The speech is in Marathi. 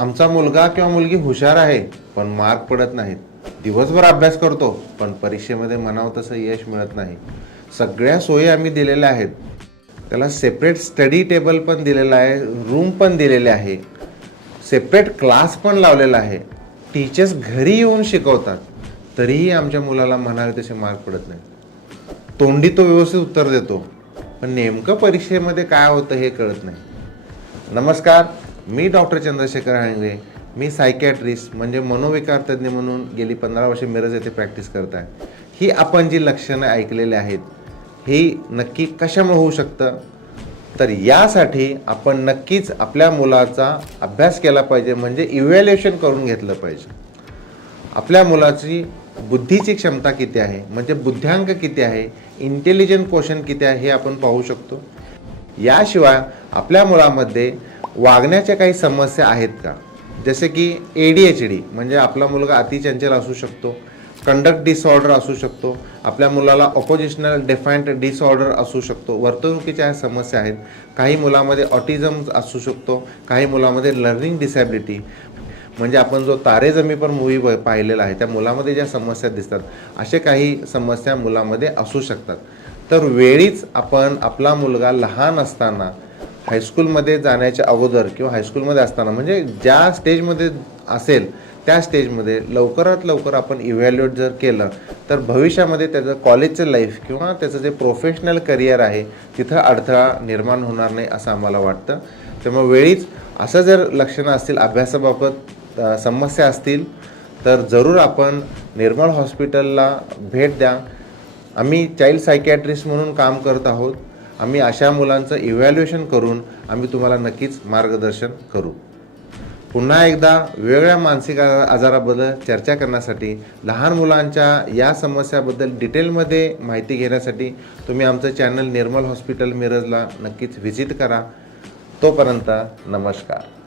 आमचा मुलगा किंवा मुलगी हुशार आहे पण मार्क पडत नाहीत, दिवसभर अभ्यास करतो पण परीक्षेमध्ये म्हणावं तसं यश मिळत नाही. सगळ्या सोयी आम्ही दिलेल्या आहेत, त्याला सेपरेट स्टडी टेबल पण दिलेला आहे, रूम पण दिलेले आहे, सेपरेट क्लास पण लावलेला आहे, टीचर्स घरी येऊन शिकवतात, तरीही आमच्या मुलाला म्हणावे तसे मार्क पडत नाही. तोंडी तो व्यवस्थित उत्तर देतो पण नेमकं परीक्षेमध्ये काय होतं हे कळत नाही. नमस्कार, मी डॉक्टर चंद्रशेखर हांगरे. मी सायकॅट्रिस्ट म्हणजे मनोविकार तज्ज्ञ म्हणून गेली 15 वर्षे मिरज येथे प्रॅक्टिस करत आहे. ही आपण जी लक्षणं ऐकलेली आहेत ही नक्की कशामुळे होऊ शकतं, तर यासाठी आपण नक्कीच आपल्या मुलाचा अभ्यास केला पाहिजे, म्हणजे इव्हॅल्युएशन करून घेतलं पाहिजे. आपल्या मुलाची बुद्धीची क्षमता किती आहे, म्हणजे बुद्ध्यांक किती आहे, इंटेलिजंट क्वोशंट किती आहे हे आपण पाहू शकतो. याशिवाय आपल्या मुलामध्ये वागण्याच्या काही समस्या आहेत का, जसे की ADHD म्हणजे आपला मुलगा अतिचंचल असू शकतो, कंडक्ट डिसऑर्डर असू शकतो, आपल्या मुलाला ऑपोजिशनल डेफायंट डिसऑर्डर असू शकतो, वर्तणुकीच्या समस्या आहेत, काही मुलामध्ये ऑटिझम असू शकतो, काही मुलामध्ये लर्निंग डिसॅबिलिटी म्हणजे आपण जो तारे जमी पर मूवी पाहिलेला आहे त्या मुलामध्ये ज्या समस्या दिसतात असे काही समस्या मुलामध्ये असू शकतात. तर वेळीच आपण आपला मुलगा लहान असताना हायस्कूलमध्ये जाण्याच्या अगोदर किंवा हायस्कूलमध्ये असताना म्हणजे ज्या स्टेजमध्ये असेल त्या स्टेजमध्ये लवकरात लवकर आपण इव्हॅल्युएट जर केलं तर भविष्यामध्ये त्याचं कॉलेजचं लाईफ किंवा त्याचं जे प्रोफेशनल करिअर आहे तिथं अडथळा निर्माण होणार नाही असं आम्हाला वाटतं. त्यामुळे वेळीच असं जर लक्षणं असतील, अभ्यासाबाबत समस्या असतील तर जरूर आपण निर्मळ हॉस्पिटलला भेट द्या. आम्ही चाइल्ड सायकॅट्रिस्ट म्हणून काम करत आहोत. आम्ही अशा मुलांचं इव्हॅल्युएशन करून आम्ही तुम्हाला नक्कीच मार्गदर्शन करू. पुन्हा एकदा वेगवेगळ्या मानसिक आजाराबद्दल चर्चा करण्यासाठी, लहान मुलांच्या या समस्याबद्दल डिटेलमध्ये माहिती घेण्यासाठी तुम्ही आमचं चॅनल निर्मल हॉस्पिटल मिरजला नक्कीच व्हिजिट करा. तोपर्यंत नमस्कार.